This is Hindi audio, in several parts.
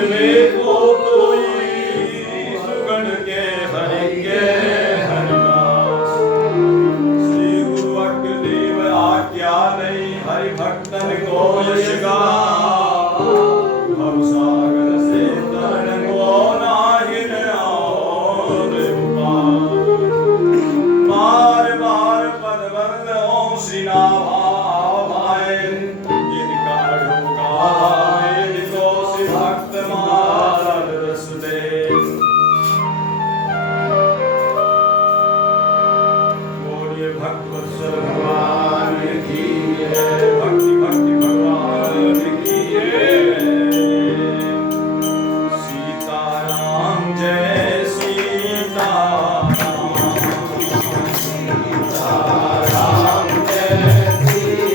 में को कोई सुगण के हरि के हरिदास। श्री गुरु अग्रदेव आज्ञा नहीं हरि भक्तन को यश गा। भवसागर से तरण को नाहिन और पार। बार बार पद बंद श्री नाभाए जिनका ढोका भक्त माल रस दे। बोलिए भक्तवत्सल भगवान की जय। भक्ति भक्ति भगवान की जय। सीताराम जय सीताराम। सीताराम जय सीताराम।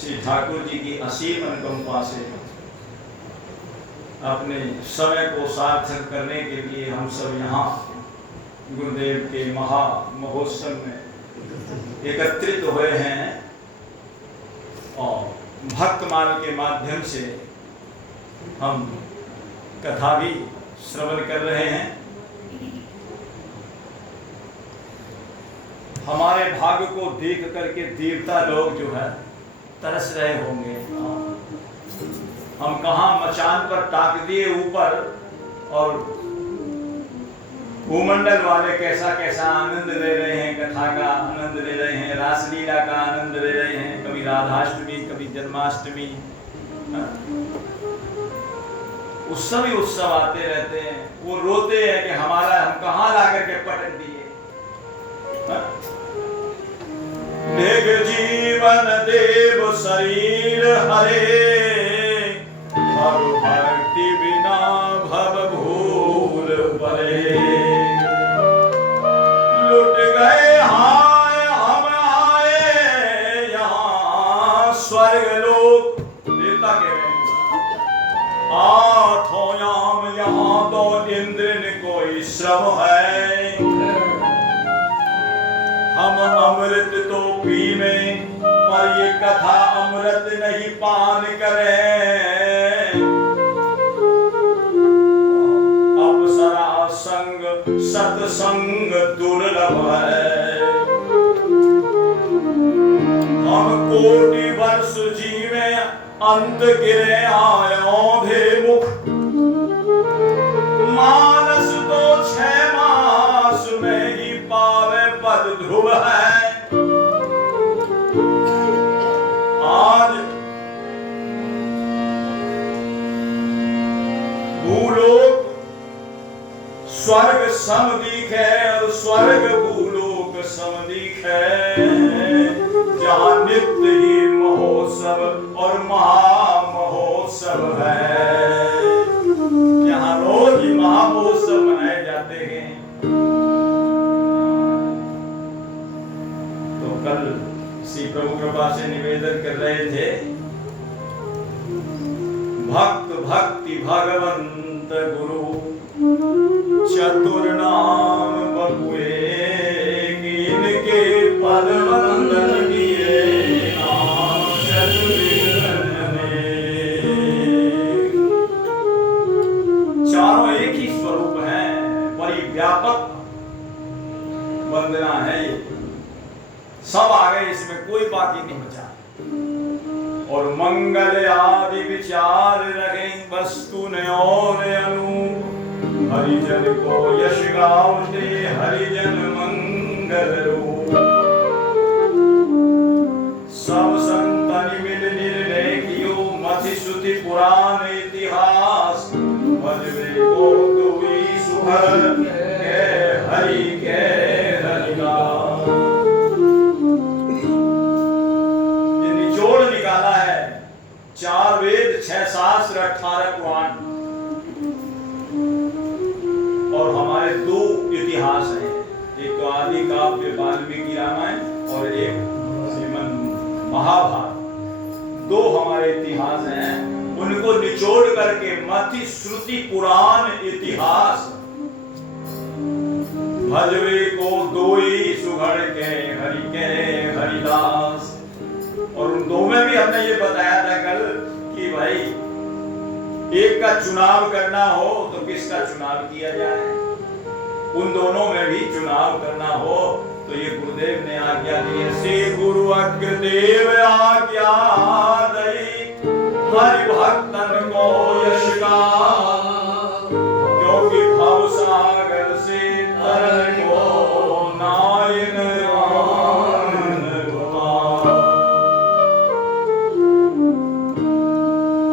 श्री ठाकुर जी की असीम अनुकंपा से अपने समय को सार्थक करने के लिए हम सब यहाँ गुरुदेव के महा महोत्सव में एकत्रित हुए हैं और भक्तमाल के माध्यम से हम कथा भी श्रवण कर रहे हैं। हमारे भाग्य को देख करके देवता लोग जो है तरस रहे होंगे। हम कहाँ मचान पर टाक दिए ऊपर, और भूमंडल वाले कैसा कैसा आनंद ले रहे हैं, कथा का आनंद ले रहे हैं, रासलीला का आनंद ले रहे हैं, कभी राधाष्टमी कभी जन्माष्टमी, उत्सव ही उत्सव आते रहते हैं। वो रोते हैं कि हमारा हम कहाँ ला करके पटक दिए। देख जीवन देव शरीर हरे, भव भक्ति बिना भव भूल परे। लुट गए हाय हम आए यहाँ स्वर्ग लोक, देवता कह रहे हैं आथोयाम यहाँ तो इंद्र ने कोई श्रम है। हम अमृत तो पीवे पर ये कथा अमृत नहीं पान करें। अप्सरा संग सत्संग दुर्लभ है। हम कोटि वर्ष जीवे अंत गिरे आयोधे मुख। मानस तो 6 मास में ही पावे पद ध्रुव है। आज भूलोक स्वर्ग सम दिखे और स्वर्ग भूलोक सम दिखे, जहाँ नित्य ही महोत्सव और महामहोत्सव है। यहाँ रोज ही महामहोत्सव मनाए जाते हैं। तो कल श्री प्रभु कृपा से निवेदन कर रहे थे, भक्त भक्ति भगवंत गुरु चतुर नाम बकुए, इनके पद वंदन किए नाम चारों एक ही स्वरूप है, बड़ी व्यापक वंदना है ये। सब आ गए, इसमें कोई बाकी नहीं बचा। और मंगल आदि विचार रहे वस्तु ने और अनु, हरिजन को यश गावते हरिजन मंगल रूप। सब संतनि मिल निर्णय कियो मति श्रुति पुराण इतिहास। भजवे को दुई सुहर के हरि के हरिदास। ये निचोड़ निकाला है, 4 वेद 6 शास्त्र 18 पुराण, और हमारे 2 इतिहास हैं। एक तो आदि काव्य वाल्मीकि रामायण और एक श्रीमद् महाभारत। 2 हमारे इतिहास हैं, उनको निचोड़ करके मति श्रुति पुराण इतिहास। भजवे को दोई सुघड़ के हरि के हरिदास। और उन 2 में भी हमने ये बताया था कल कि भाई एक का चुनाव करना हो तो किसका चुनाव किया जाए। उन दोनों में भी चुनाव करना हो तो ये गुरुदेव ने आज्ञा दी है। श्री गुरु अग्रदेव आज्ञा दई हरि भक्तन को यश का, क्योंकि भव सागर से तरन को नायन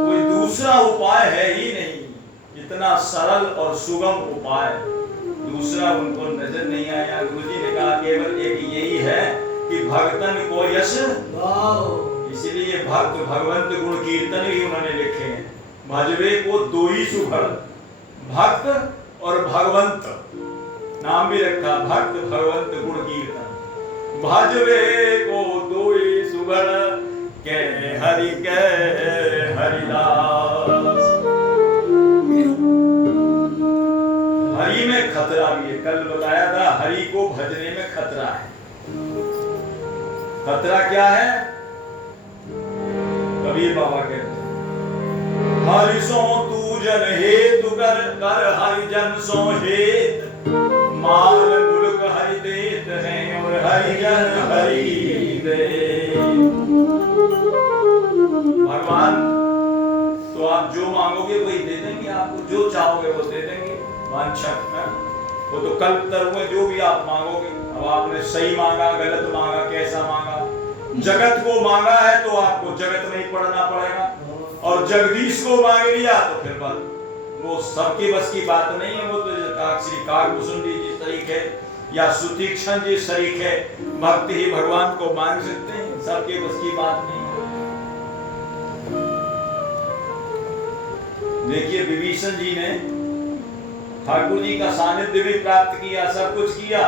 कोई दूसरा उपाय है ही नहीं। इतना सरल और सुगम उपाय दूसरा उनको नजर नहीं आया। गुरुजी ने कहा केवल एक यही है कि भक्तन को यश गाओ। इसलिए भक्त भगवंत गुण कीर्तन भी उन्होंने लिखे हैं। भजवे को दो ही सुघड़, भक्त और भगवंत नाम भी रखा, भक्त भगवंत गुण कीर्तन। भजवे को दो ही सुघड़ के हरि के हरिदास। हरि में खतरा भी है, कल बताया था हरि को भजने में खतरा है। खतरा क्या है? कबीर बाबा कहते हैं हरि सो तू जन हेतु कर, कर हरि जन सो हेत। माल मुल्क हरि देत हैं और हरिजन हरि दे। भगवान तो आप जो मांगोगे वही दे देंगे, आपको जो चाहोगे वो दे देंगे। वांछा वो तो कल्पतरु में जो भी आप मांगोगे। अब आपने सही मांगा, गलत मांगा, कैसा मांगा, जगत को मांगा है तो आपको जगत में ही पढ़ना पड़ेगा, और जगदीश को मांग लिया तो फिर बात वो सबके बस की बात नहीं है। वो तो श्री काकभूषुंडी जी शरीक है या सुतीक्षण जी शरीक है, भक्त ही भगवान को मांग सकते हैं, सबके बस की बात नहीं है। देखिए विभीषण जी ने ठाकुर जी का सानिध्य भी प्राप्त किया, सब कुछ किया,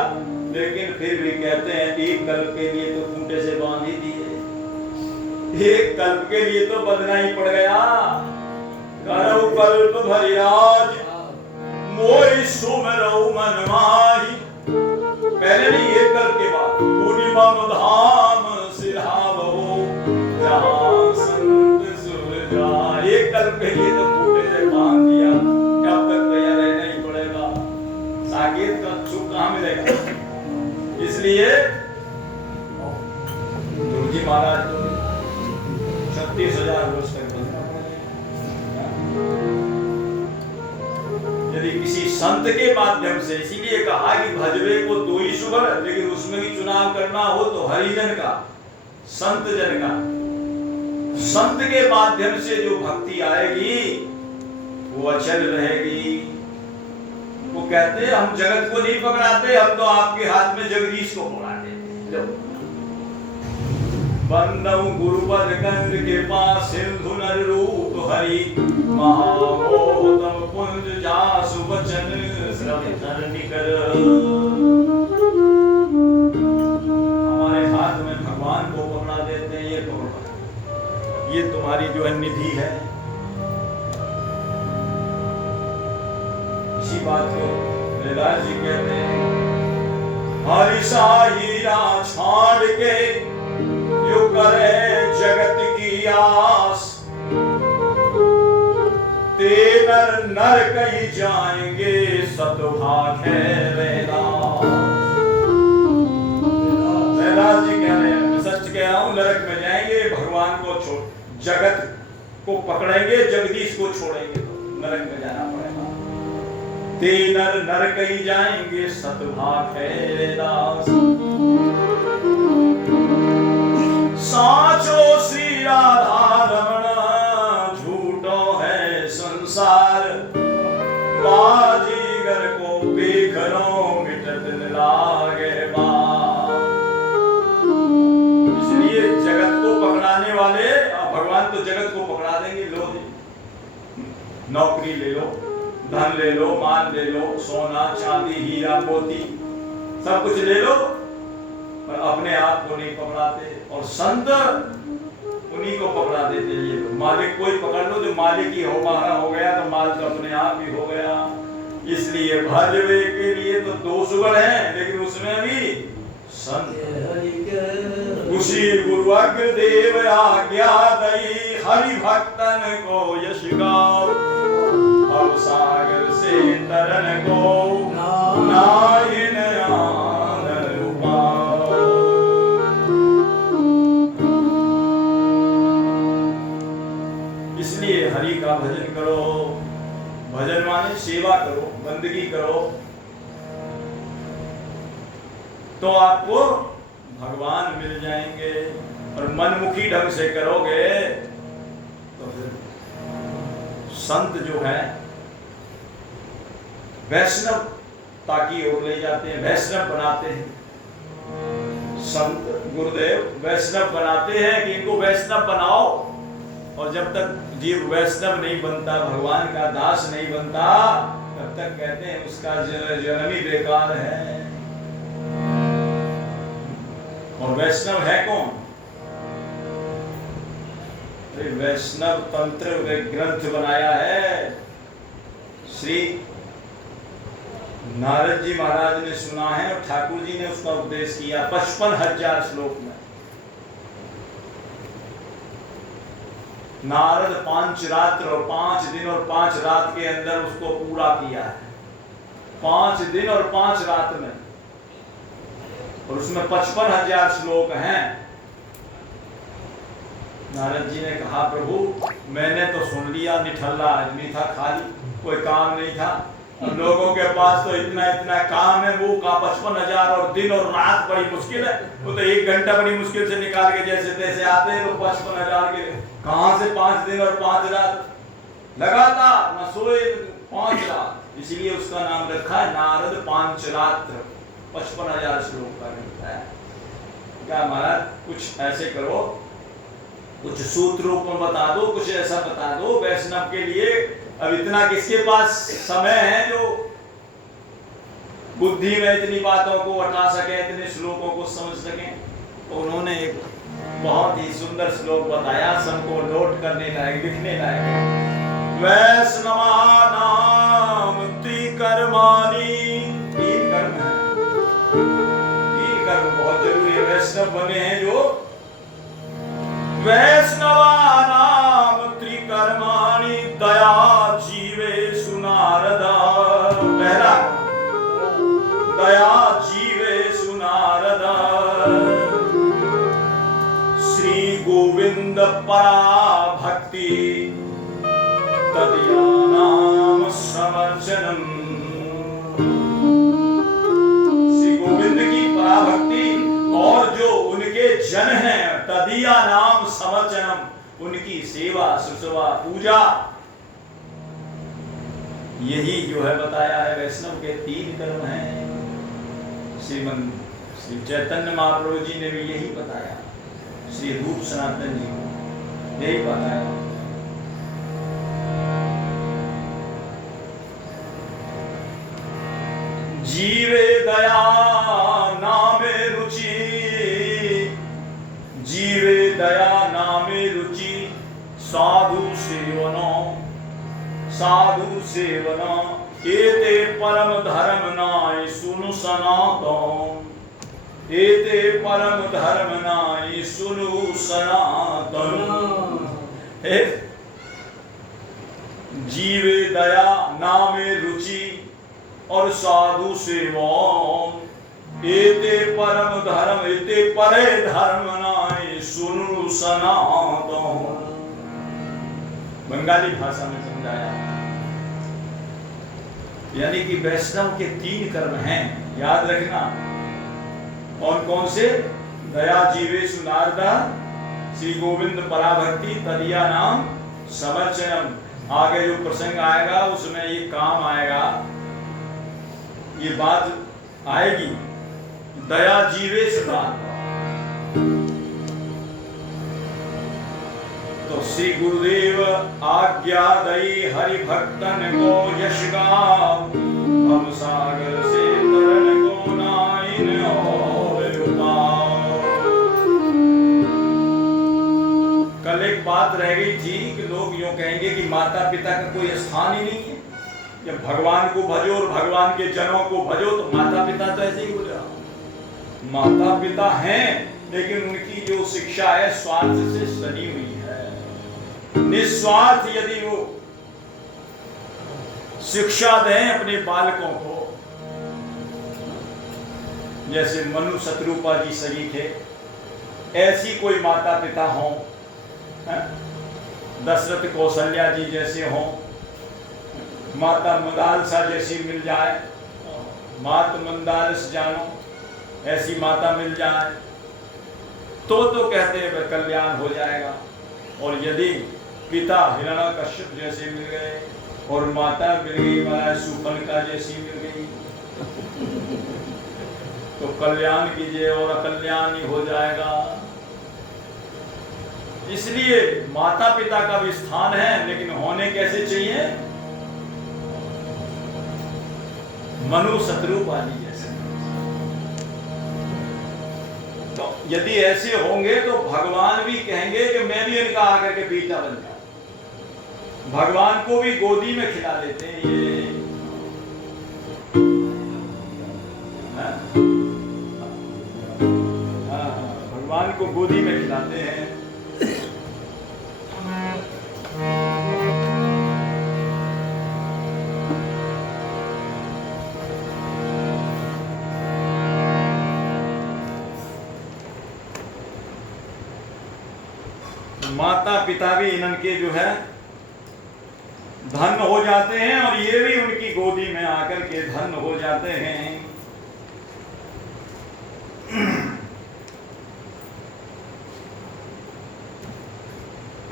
लेकिन फिर भी कहते हैं एक कल्प के लिए तो खूंटे से बांध ही दिए, एक कल्प के लिए तो बदना ही पड़ गया। करौ कल्प भरिराज मोहि सुमिरौ मन माहि। पहले नहीं, एक कल्प के बाद पूर्णिमा धाम सिरहावो जहां संत सुर जाए। एक कल्प के लिए तो खूंटे से बांध दिया, कब तक भैया रहना ही पड़ेगा, साकेत का सुख कहाँ मिलेगा। इसलिए गुरु जी महाराज को 36,000 वर्ष तक बचना पड़ेगा। यदि किसी संत के माध्यम से, इसीलिए कहा कि भजवे को दो ही सुगर, लेकिन उसमें भी चुनाव करना हो तो हरिजन का, संत जन का। संत के माध्यम से जो भक्ति आएगी वो अचल रहेगी। वो कहते हैं हम जगत को नहीं पकड़ाते, हम तो आपके हाथ में जगदीश को पकड़ा देते। बंदौ गुरुपद कंद के पास सिंधु नर रूप हरि, महामोहतम पुंज जासु वचन श्रवण निकर। हमारे हाथ में भगवान को पकड़ा देते हैं, ये तुम्हारी जो निधि है। इसी बात को वेदांत जी कहते हैं, हरि साहीरा छाड़ के यो करे जगत की आस, ते नर नर कहीं जाएंगे सतभाग है वेदास। वेदांत जी कह रहे हैं, मैं सच कह रहा हूं, नरक में जाएंगे, भगवान को छोड़, जगत को पकड़ेंगे, जगदीश को छोड़ेंगे तो नरक में जाना पड़ेगा। ते नर नर कहीं जाएंगे सतभाग है दास। साचो श्री राधा रमण झूठो है संसार, बाजीगर को बेघरो मिटत लागे बार। इसलिए जगत को पकड़ाने वाले, भगवान तो जगत को पकड़ा देंगे। लो नौकरी ले लो, धन ले लो, मान ले लो, सोना चांदी हीरा मोती सब कुछ ले लो, पर अपने आप को नहीं पकड़ाते। और संत उन्हीं को पकड़ा देते हैं। ये मालिक कोई पकड़ लो, जो मालिक ही हो गया तो माल तो अपने आप ही हो गया। इसलिए भजवे के लिए तो दो सुगर हैं, लेकिन उसमें भी संत। उसी गुरु अग्रदेव आज्ञा दई, हरि भक्तन को यश गाओ, भव सागर से तरन को नाहिन आनंद पाओ। इसलिए हरि का भजन करो। भजन माने सेवा करो, बंदगी करो, तो आपको भगवान मिल जाएंगे। और मनमुखी ढंग से करोगे तो फिर संत जो है वैष्णवता की ओर ले जाते हैं, वैष्णव बनाते हैं। संत गुरुदेव वैष्णव बनाते हैं कि इनको वैष्णव बनाओ, और जब तक जीव वैष्णव नहीं बनता, भगवान का दास नहीं बनता, तब तक कहते हैं उसका जन्म ही बेकार है। और वैष्णव है कौन? वैष्णव तंत्र वे ग्रंथ बनाया है। श्री नारद जी महाराज ने सुना है और ठाकुर जी ने उसका उपदेश किया 55,000 श्लोक में। नारद 5 रात्र और 5 दिन और 5 रात के अंदर उसको पूरा किया है। 5 दिन और 5 रात में। और उसमें 55,000 श्लोक हैं। नारद जी ने कहा प्रभु मैंने तो सुन लिया, निठल्ला आदमी था, खाली कोई काम नहीं था, और लोगों के पास तो इतना इतना काम है, वो का 55,000 और दिन और रात बड़ी मुश्किल है, वो तो 1 घंटा बड़ी मुश्किल से निकाल के जैसे तैसे आते हैं लोग 55,000 के, कहां से 5 दिन और 5 रात लगातार न सोए 5 रात, इसलिए उसका नाम रखा है नारद पांचरात्र। 55,000 श्लोक का ग्रंथ है। क्या महाराज कुछ ऐसे करो, कुछ सूत्र रूप में बता दो, कुछ ऐसा बता दो वैष्णव के लिए। अब इतना किसके पास समय है जो बुद्धि में इतनी बातों को उठा सके, इतने श्लोकों को समझ सके। तो उन्होंने एक बहुत ही सुंदर श्लोक बताया, सबको नोट करने लायक, लिखने लायक। वैष्णवानाम त्रिकर्माणि, 3 कर्म है, 3 कर्म बहुत जरूरी है। वैष्णव बने हैं जो वैष्णवानाम त्रिकर्माणि दया जीवेषु नारद। पहला दया जीवेषु नारद, श्री गोविंद परा भक्ति तदीयानाम समर्चनम। श्री गोविंद की पराभक्ति और जो उनके जन हैं तदीया नाम समर्चनम, उनकी सेवा शुश्रूषा पूजा, यही जो है बताया है वैष्णव के 3 कर्म हैं। श्री चैतन्य महाप्रभु जी ने भी यही बताया, श्री रूप सनातन जी को यही बताया। जीवे दया नामे रुचि, जीवे दया नामे रुचि, साधु सेवनो, साधु सेवना, एते परम धर्म नाय सुनु सनातन, एते परम धर्म नाय सुनु सनातन। जीवे दया नामे रुचि और साधु सेवन, एते परम धर्म, एते परे धर्म नाय सुनु सनातन। बंगाली भाषा में समझाया, यानी कि वैष्णव के 3 कर्म हैं, याद रखना। कौन कौन से? दया जीवेषु नारद, श्री गोविंद पराभक्ति तदीया नाम समर्चनम। आगे जो प्रसंग आएगा उसमें ये काम आएगा, ये बात आएगी। दया जीवेषु नारद, तो श्री गुरुदेव आज्ञा दई हरि भक्तन को यश गाओ, हम सागर से तरन को नाइन और उपाओ। कल एक बात रह गई थी कि लोग यूं कहेंगे कि माता पिता का कोई स्थान ही नहीं है, जब भगवान को भजो और भगवान के जनों को भजो तो माता पिता तो ऐसे ही हो जाओ। माता पिता हैं लेकिन उनकी जो शिक्षा है स्वार्थ से सनी हुई है। निस्वार्थ यदि वो शिक्षा दें अपने बालकों को, जैसे मनु शत्रुपा जी सही थे, ऐसी कोई माता पिता हो, दशरथ कौशल्या जी जैसे हो, माता मंदालसा जैसी मिल जाए, मात मंदालस जानो ऐसी माता मिल जाए तो कहते हैं वह कल्याण हो जाएगा। और यदि पिता हिरण्यकश्यप जैसे मिल गए और माता मिल गई महाराज सुपनका जैसी मिल गई तो कल्याण कीजिए और अकल्याण ही हो जाएगा। इसलिए माता पिता का भी स्थान है, लेकिन होने कैसे चाहिए? मनु शत्रुपाली जैसे। तो यदि ऐसे होंगे तो भगवान भी कहेंगे कि मैं भी इनका आकर के बेटा बन जाऊं। भगवान को भी गोदी में खिला देते हैं ये, भगवान को गोदी में खिलाते हैं। माता पिता भी इनके जो है धन्य हो जाते हैं और ये भी उनकी गोदी में आकर के धन्य हो जाते हैं।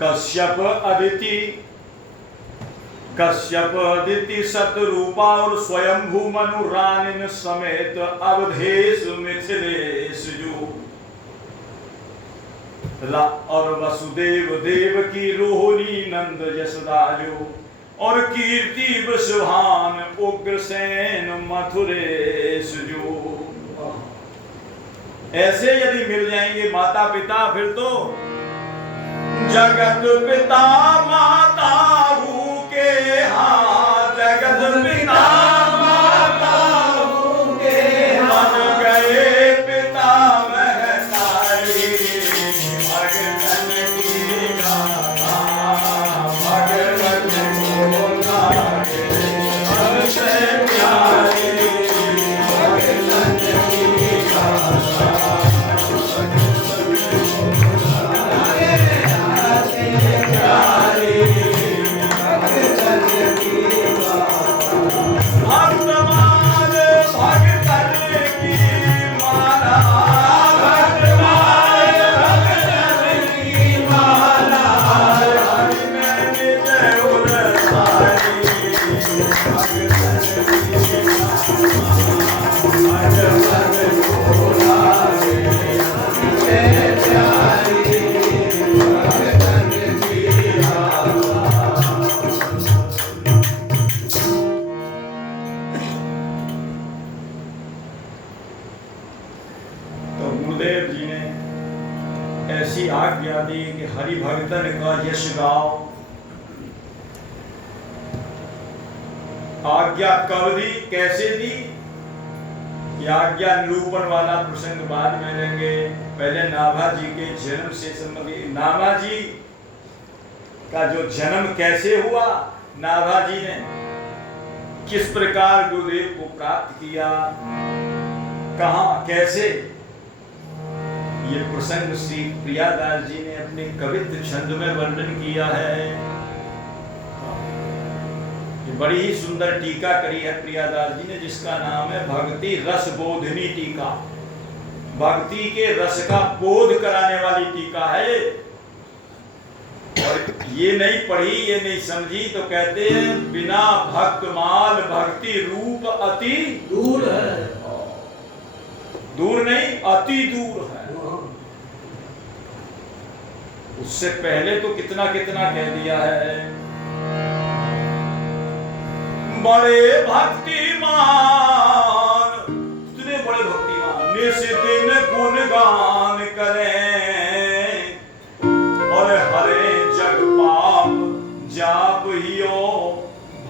कश्यप अदिति शतरूपा और स्वयंभू मनु रानिन समेत अवधेश मिथिलेश जो और वसुदेव देव की रोहिणी नंद यशोदाजो और कीर्ति वृषभान उग्रसेन मथुरेश जो। ऐसे यदि मिल जाएंगे माता पिता फिर तो जगत पिता माता के हाँ जगत पिता माता के मन गए पिता महतारी भगतन की गाथा भगतन को लागे सबसे प्यारे भगतन की गाथा। आज्ञा दी कि हरि भगतन का यश गाओ। आज्ञा कब दी, कैसे दी, यह आज्ञा निरूपण वाला प्रसंग बाद में लेंगे। पहले नाभा जी के जन्म से संबंधित, नाभा जी का जो जन्म कैसे हुआ, नाभा जी ने किस प्रकार गुरुदेव को प्राप्त किया, कहां कैसे, ये प्रसंग श्री प्रियादास जी ने अपने कवित्व छंद में वर्णन किया है। ये बड़ी ही सुंदर टीका करी है प्रियादास जी ने, जिसका नाम है भक्ति रस बोधनी टीका। भक्ति के रस का बोध कराने वाली टीका है। और ये नहीं पढ़ी, ये नहीं समझी तो कहते हैं बिना भक्त माल भक्ति रूप अति दूर है। दूर नहीं, अति दूर है। उससे पहले तो कितना कितना कह दिया है। बड़े भक्तिमान, इतने बड़े भक्तिमान निस दिन गुणगान करें और हरे जग पाप जाप हियो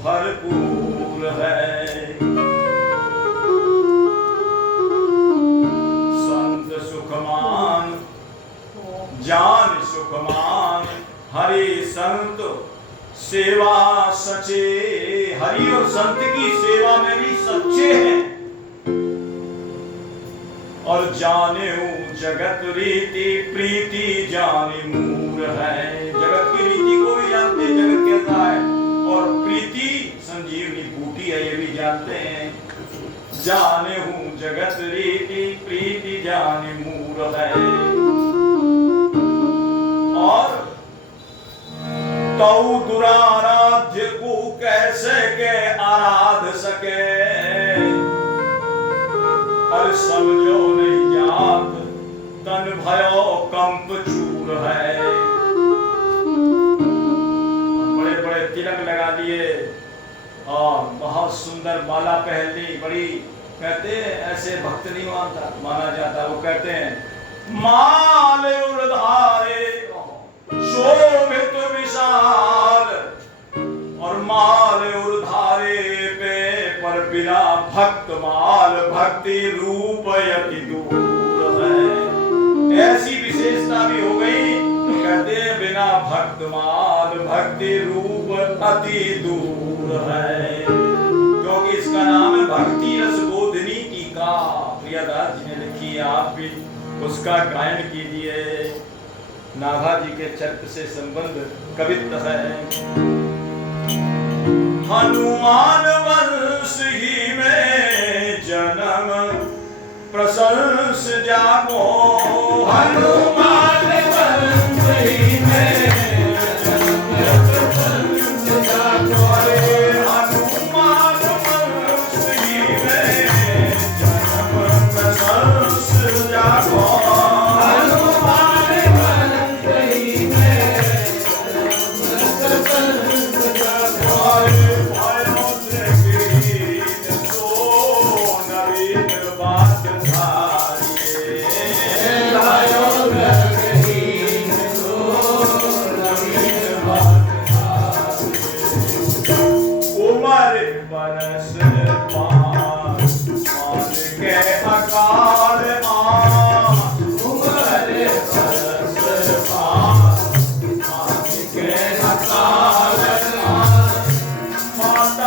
भरपूर है। संत सुखमान जान सुखमान हरि संत सेवा सचे। हरि और संत की सेवा में भी सच्चे हैं। और जाने जगत रीति प्रीति जाने मूर है। जगत की रीति को भी जानते हैं, जगत कैसा है, और प्रीति संजीवनी बूटी है ये भी जानते हैं। जाने हूँ जगत रीति प्रीति जाने मूर है। और तौ दुराराध्य को कैसे के आराध सके, और समझो नहीं जात तन भयो कंप चूर है। बड़े बड़े तिलक लगा दिए और बहुत सुंदर माला पहन ली, बड़ी कहते हैं ऐसे भक्त नहीं माना जाता। वो कहते हैं माल उर्धारे शोभित विशाल, और माल उर्धारे पे पर बिना भक्त माल भक्ति रूप यति दूर है। ऐसी विशेषता भी हो गई तो कहते हैं बिना भक्त माल भक्ति रूप अति दूर है। क्योंकि इसका नाम है भक्ति रस बोधनी टीका। प्रियदास जी ने लिखी, आप भी उसका गायन कीजिए। नाभा जी के चरित्र से संबंध कवित्व है। हनुमान वंश ही में जन्म प्रशंस जाको, हनुमान वंश ही में जन्म प्रशंस जाको, हनुमान वंश ही में जन्म प्रशंस जाको, हनुमान वंश ही में जन्म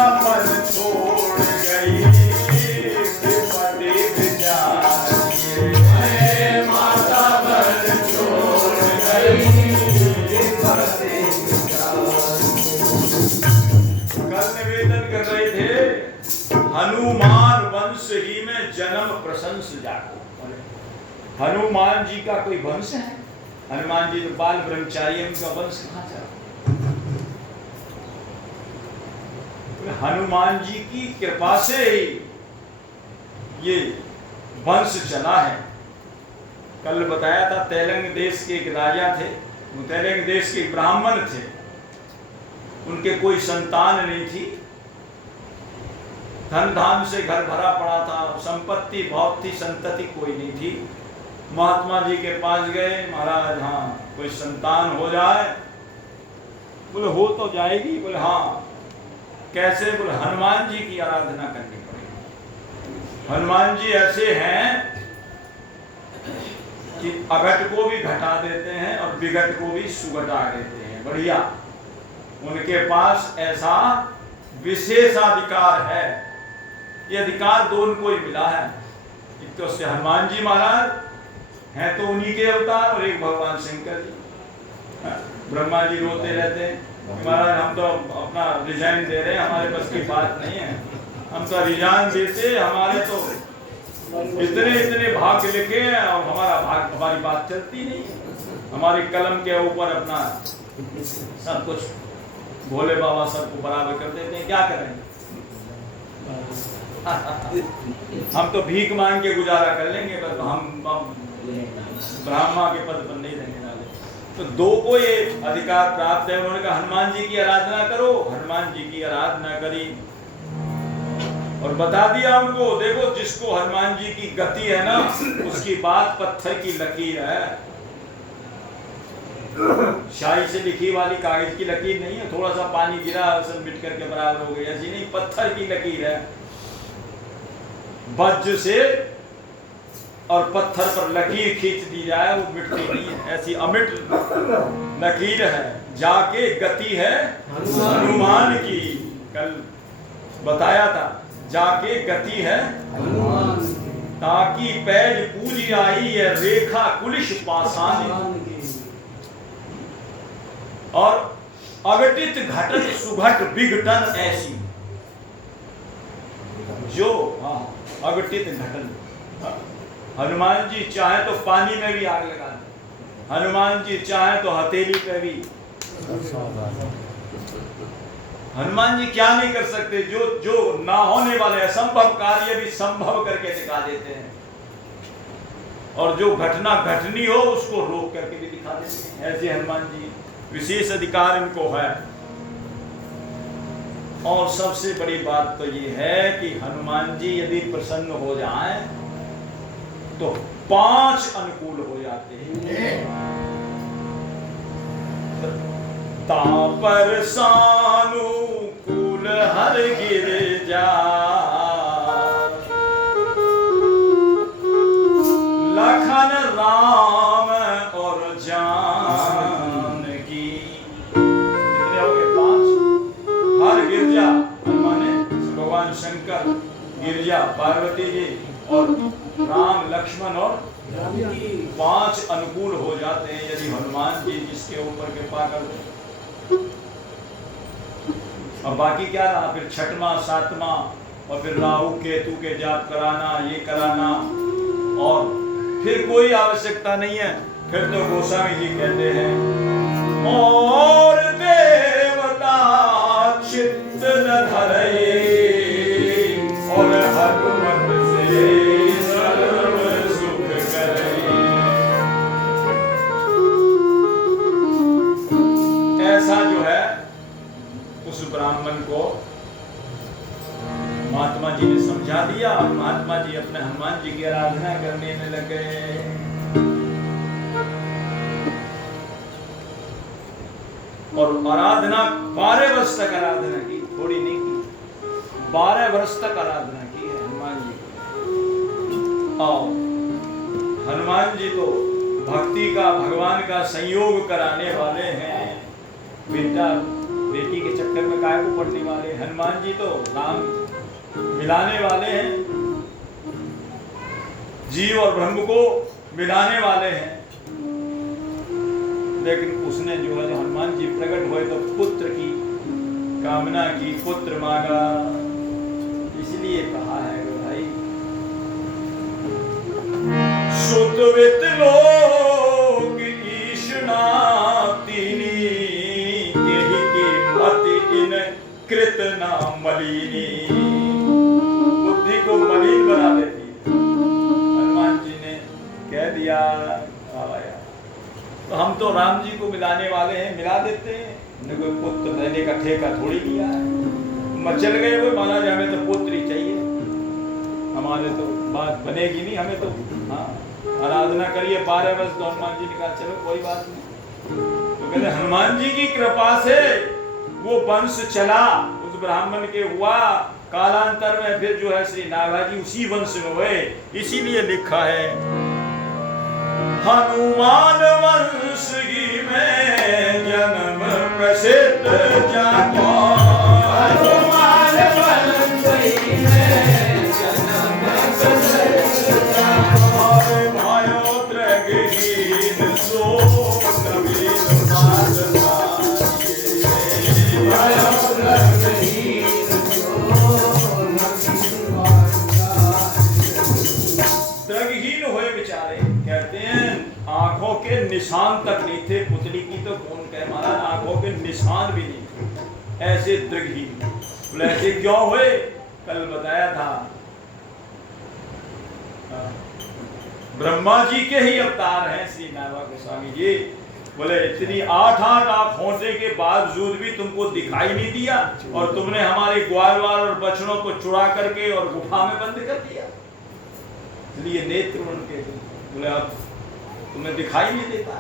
प्रशंस जाको। हनुमान वंश ही में जन्म प्रशंस जाको। हनुमान जी का कोई वंश है? हनुमान जी तो बाल ब्रह्मचारी, उनका वंश कहाँ चला? हनुमान जी की कृपा से ही ये वंश चला है। कल बताया था तेलंग देश के एक राजा थे, वो तेलंग देश के ब्राह्मण थे, उनके कोई संतान नहीं थी, धन धान से घर भरा पड़ा था, संपत्ति बहुत थी, संतति कोई नहीं थी। महात्मा जी के पास गए, महाराज हाँ कोई संतान हो जाए। बोले हो तो जाएगी। बोले हाँ कैसे? बोले हनुमान जी की आराधना करनी पड़ेगी। हनुमान जी ऐसे हैं कि अघट को भी घटा देते हैं और विघट को भी सुघटा देते हैं। बढ़िया, उनके पास ऐसा विशेषाधिकार है। ये अधिकार दोनों को ही मिला है। एक तो से हनुमान जी महाराज हैं तो उन्हीं के अवतार, और एक भगवान शंकर जी। ब्रह्मा जी रोते रहते हैं महाराज हम तो अपना रिजाइन दे रहे हैं, हमारे बस की बात नहीं है, हम तो रिजाइन देते, हमारे तो इतने इतने भाग्य लिखे हैं और हमारी बात चलती नहीं है। हमारी कलम के ऊपर अपना सब कुछ भोले बाबा सबको बराबर कर देते हैं, क्या करें? हम तो भीख मांग के गुजारा कर लेंगे, बस हम ब्राह्मण के पद पर नहीं रहने वाले। तो दो को ये अधिकार प्राप्त है। उन्होंने कहा हनुमान जी की आराधना करो। हनुमान जी की आराधना करी और बता दिया उनको, देखो जिसको हनुमान जी की गति है ना, उसकी बात पत्थर की लकीर है। शाही से लिखी वाली कागज की लकीर नहीं है, थोड़ा सा पानी गिरा सब मिट करके बराबर हो गई, ऐसी नहीं, पत्थर की लकीर है। वज्र से और पत्थर पर लकीर खींच दी जाए वो मिटती नहीं है, ऐसी अमिट लकीर है। जाके गति है हनुमान की, कल बताया था, जाके गति है हनुमान, ताकि पैज पूजी आई है रेखा कुलिश पाषाण की। और अघटित घटत सुघट विघटन ऐसी, जो अघटित घटन। हनुमान जी चाहे तो पानी में भी आग लगा दे, हनुमान जी चाहे तो हथेली पे भी। हनुमान जी क्या नहीं कर सकते? जो ना होने वाले असंभव कार्य भी संभव करके दिखा देते हैं, और जो घटना घटनी हो उसको रोक करके भी दिखा देते हैं। ऐसे हनुमान जी, विशेष अधिकार इनको है। और सबसे बड़ी बात तो ये है कि हनुमान जी यदि प्रसन्न हो जाएं तो 5 अनुकूल हो जाते हैं। तापर सानुकूल हर गिरजा, लखन राम और जानकी। कितने हो गए? 5। हर गिरजा माने भगवान शंकर, गिरजा पार्वती जी, और राम लक्ष्मण और 5 अनुकूल हो जाते हैं यदि हनुमान जी जिसके ऊपर कृपा कर दो। अब बाकी क्या रहा, फिर 6वां 7वां और फिर राहु केतु के जाप कराना, ये कराना, और फिर कोई आवश्यकता नहीं है। फिर तो गोस्वामी जी कहते हैं और देवता चित्त न धरे और हनुमत से सर्व सुख करे। ऐसा जो है उस ब्राह्मण को महात्मा जी ने समझा दिया और महात्मा जी अपने हनुमान जी की आराधना करने में लग गए। और आराधना 12 वर्ष तक आराधना की, थोड़ी नहीं की, 12 वर्ष तक आराधना की है हनुमान जी की। और हनुमान जी तो भक्ति का, भगवान का संयोग कराने वाले हैं। बेटा बेटी के चक्कर में काय को पड़ने वाले, हनुमान जी तो राम मिलाने वाले हैं, जीव और ब्रह्म को मिलाने वाले हैं। लेकिन उसने जो है, जो हनुमान जी प्रकट हुए तो पुत्र की कामना की, पुत्र मांगा। इसलिए कहा है भाई सुतवित लोक ईशना तीनी केहि की मति इन कृत ना मलिनी। बुद्धि को मलिन बना देती है। हनुमान जी ने कह दिया आया तो हम तो राम जी को मिलाने वाले हैं, मिला देते हैं। हमने कोई पुत्र देने का ठेका थोड़ी लिया है। मचल गए वो महाराज, हमें तो पुत्र ही चाहिए, हमारे तो बात बनेगी नहीं, हमें तो हाँ आराधना करिए 12 वर्ष। तो हनुमान जी ने कहा चलो कोई बात नहीं। तो कहते हनुमान जी की कृपा से वो वंश चला, उस ब्राह्मण के हुआ। कालांतर में फिर जो है श्री नाभाजी उसी वंश में हुए। इसीलिए लिखा है हनुमान वंश की में जन्म प्रसिद्ध जाको। हनुमान वंश की में जन्म प्रसिद्ध जाको। भयो त्रगहीन सो नवीन माता। भयो त्रगहीन सो नवीन माता। त्रगहीन हुए बेचारे, कहते हैं आंखों के निशान तक नहीं थे। पुतली की तो कौन कहे महाराज, आंखों के निशान भी नहीं थे, ऐसे दृढ़हीन। बोले ऐसे क्यों हुए? कल बताया था ब्रह्मा जी के ही अवतार हैं श्री नावा गोस्वामी जी। बोले इतनी 8-8 आंख होने के बावजूद भी तुमको दिखाई नहीं दिया, और तुमने हमारे ग्वाल और बछड़ों को चुरा करके और गुफा में बंद कर दिया, इसलिए नेत्र उनके। बोले अब तुम्हें दिखाई नहीं देता,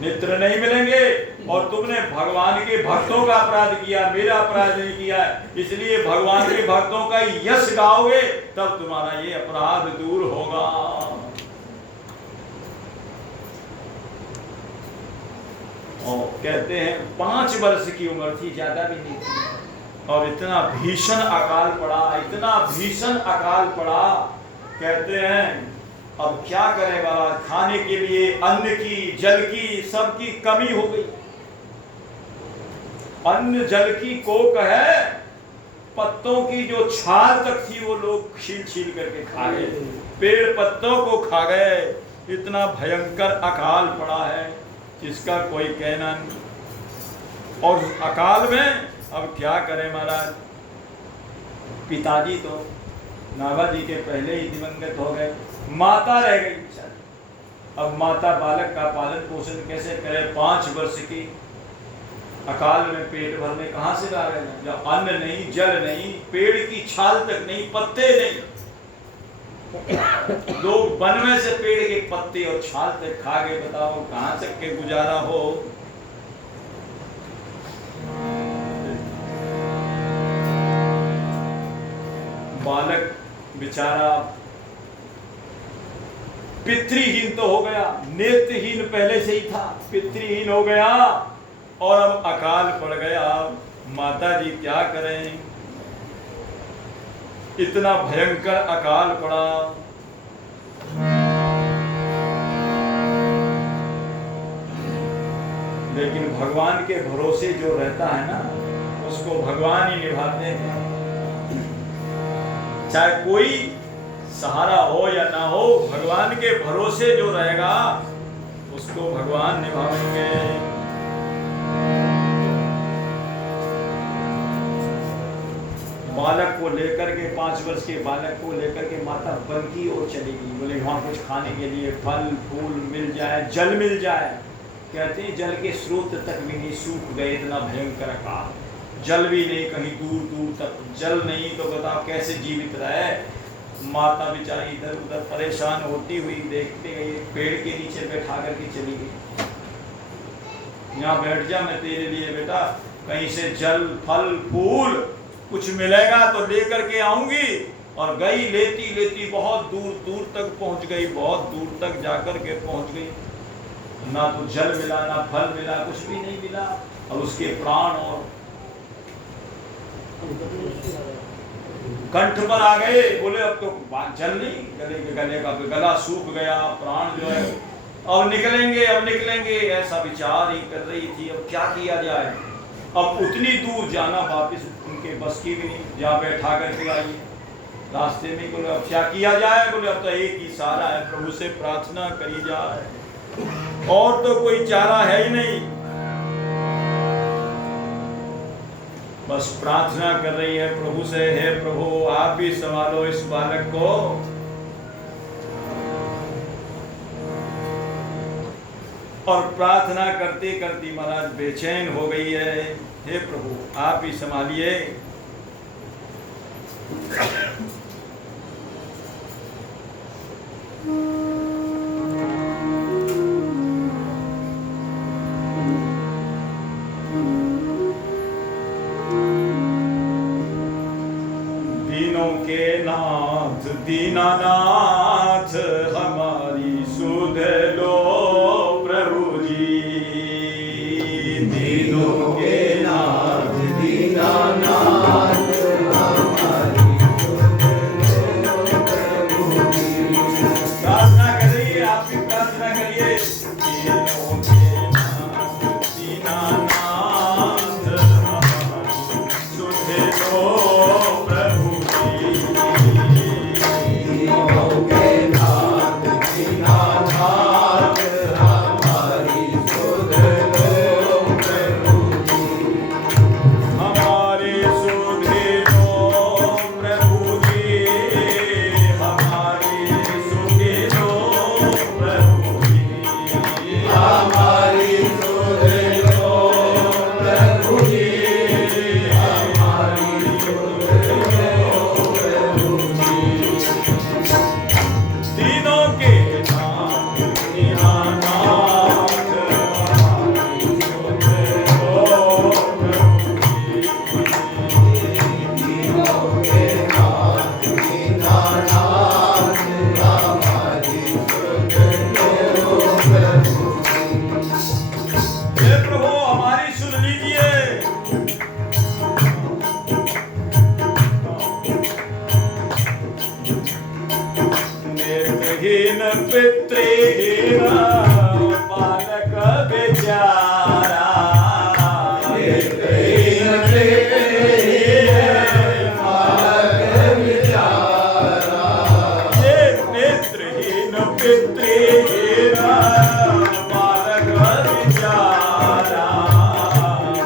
नेत्र नहीं मिलेंगे। और तुमने भगवान के भक्तों का अपराध किया, मेरा अपराध नहीं किया, इसलिए भगवान के भक्तों का यश गाओगे तब तुम्हारा ये अपराध दूर होगा। और कहते हैं 5 वर्ष की उम्र थी, ज्यादा भी नहीं थी, और इतना भीषण अकाल पड़ा, इतना भीषण अकाल पड़ा। कहते हैं अब क्या करें बाबा, खाने के लिए अन्न की, जल की, सबकी कमी हो गई। अन्न जल की कोक है, पत्तों की जो छाल तक थी वो लोग छील छील करके खा गए, पेड़ पत्तों को खा गए। इतना भयंकर अकाल पड़ा है जिसका कोई कहना नहीं। और अकाल में अब क्या करें महाराज, पिताजी तो नाभा जी के पहले ही दिवंगत हो गए, माता रह गई बेचारी। अब माता बालक का पालन पोषण कैसे करे? 5 वर्ष की अकाल में पेट भरने कहाँ से ला रहे हैं, जब अन्न नहीं, जल नहीं, पेड़ की छाल तक नहीं, पत्ते नहीं। लोग वन में से पेड़ के पत्ते और छाल तक खा गए, बताओ कहाँ तक के गुजारा हो। बालक बेचारा पितृहीन तो हो गया, नेत्रहीन पहले से ही था, पितृहीन हो गया और अब अकाल पड़ गया। माता जी क्या करें, इतना भयंकर अकाल पड़ा। लेकिन भगवान के भरोसे जो रहता है ना, उसको भगवान ही निभाते हैं। चाहे कोई सहारा हो या ना हो, भगवान के भरोसे जो रहेगा उसको भगवान निभाएंगे। बालक को लेकर के 5 वर्ष के बालक को लेकर के माता वन की ओर चलेगी। बोले वहां कुछ खाने के लिए फल फूल मिल जाए, जल मिल जाए। कहते हैं जल के स्रोत तक भी नहीं, सूख गए, इतना भयंकर काल, जल भी नहीं, कहीं दूर दूर तक जल नहीं, तो बताओ कैसे जीवित रहे। माता बेचारी इधर उधर परेशान होती हुई देखते गई, पेड़ के नीचे बैठा करके चली गई, यहाँ बैठ जा, मैं तेरे लिए बेटा कहीं से जल फल फूल कुछ मिलेगा तो लेकर के आऊंगी। और गई, लेती लेती बहुत दूर दूर तक पहुंच गई, बहुत दूर तक जाकर के पहुंच गई। ना तो जल मिला, ना फल मिला, कुछ भी नहीं मिला। और उसके प्राण और कंठ पर आ गए। बोले अब तो जल नहीं, गले का गला सूख गया, प्राण जो है अब निकलेंगे, अब निकलेंगे, ऐसा विचार ही कर रही थी। अब क्या किया जाए, अब उतनी दूर जाना वापिस उनके बस की भी नहीं, जहाँ बैठा करके आई रास्ते में। बोले अब क्या किया जाए, बोले अब तो एक ही सहारा है, प्रभु से प्रार्थना करी जाए, और तो कोई चारा है ही नहीं। बस प्रार्थना कर रही है प्रभु से, हे प्रभु आप भी संभालो इस बालक को। और प्रार्थना करते करते महाराज बेचैन हो गई है, हे प्रभु आप ही संभालिए। दीनों के नाथ दीनानाथ हमारी सुध लो प्रभु जी। दीनों के नाथ दीनानाथ हमारी सुध लो प्रभु जी। प्रार्थना करिए, आप भी प्रार्थना करिए। दीनों के नाथ दीनानाथ हमारी सुध लो प्रभु जी। दीनों के नाथ दीनानाथ हमारी सुध लो प्रभु जी। हमारी सुध लो प्रभु जी, हमारी सुध लो प्रभु जी। हमारी सुध लो प्रभु जी, हमारी सुध लो प्रभु जी। तीनों के नाथ दीनानाथ हमारी सुध लो प्रभु जी। तीनों के नाथ दीनानाथ हमारी सुध लो प्रभु जी। हे प्रभु हमारी सुन लीजिए। नेत्रहीन पितृहीन बालक बेचारा। नेत्रहीन पितृहीन बालक बेचारा। नेत्रहीन पितृहीन बालक बेचारा।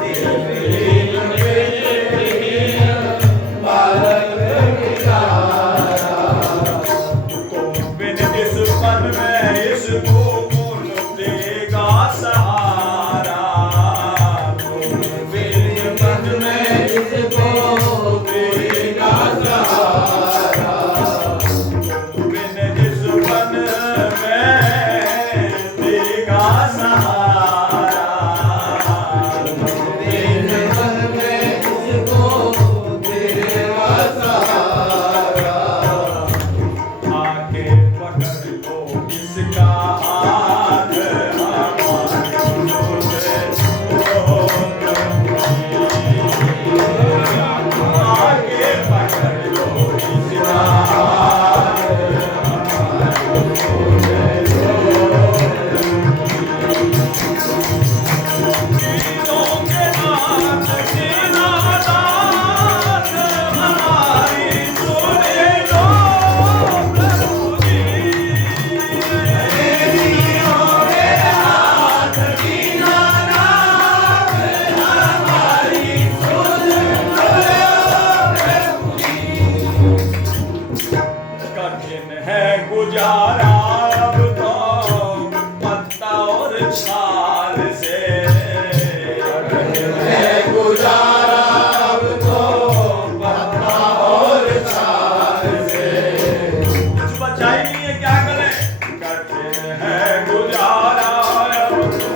नेत्रहीन पितृहीन बालक बेचारा। तुम बिन इस पन में इसको कौन देगा सहारा। से गुजारा अब तो पत्ता और छाल से। कुछ बचा ही नहीं है, क्या करें? कठिन है गुजारा अब तो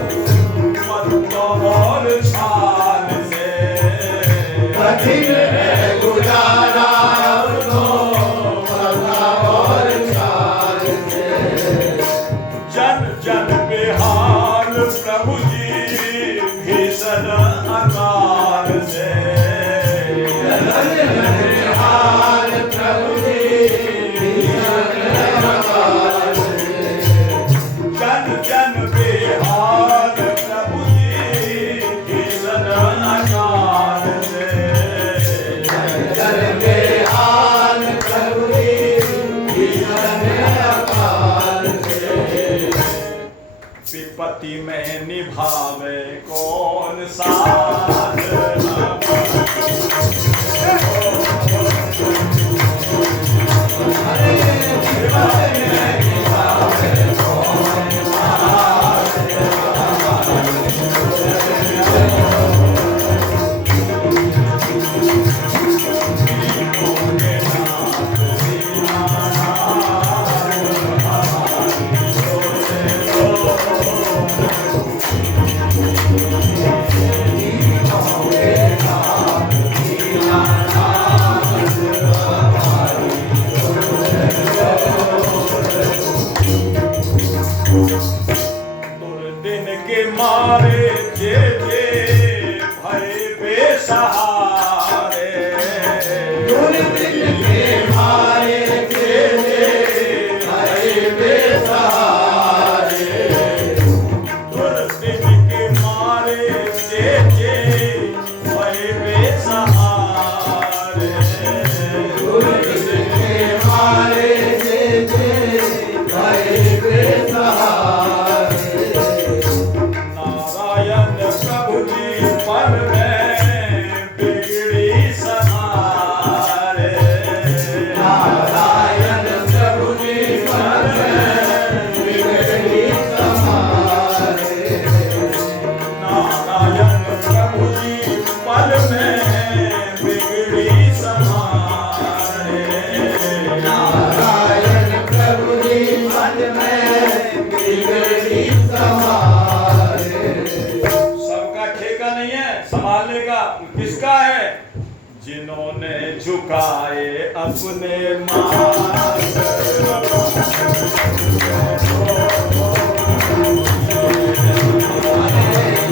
पत्ता और छाल से। कठिन है गुजारा अब तो पत्ता और छाल से। जन जन बेहाल प्रभु जी भीषण अकाल से। हाल प्रभु जी जन जन बेहाल प्रभु जी भीषण अकाल से। जन बेहाल प्रभु जी भीषण अकाल से। विपत्ति में निभावे कौन साथ दुर्दिन के मारे जे जे भय बेसहारे। दुर्दिन के मारे जे जे भय बेसहारे। दुर्दिन के मारे जे जे भय बेसहारे। दुर्दिन के मारे जे जे भय बेसहारे। नारायण प्रभु जी पल में बिगड़ी सहारे। नारायण प्रभु जी पल में बिगड़ी सहारे। नारायण प्रभु जी पल में बिगड़ी सहारे। नारायण प्रभु जी पल में बिगड़ी सहारे। सबका ठेका नहीं है संभालने का, किसका है? जिन्होंने झुकाए अपने मान।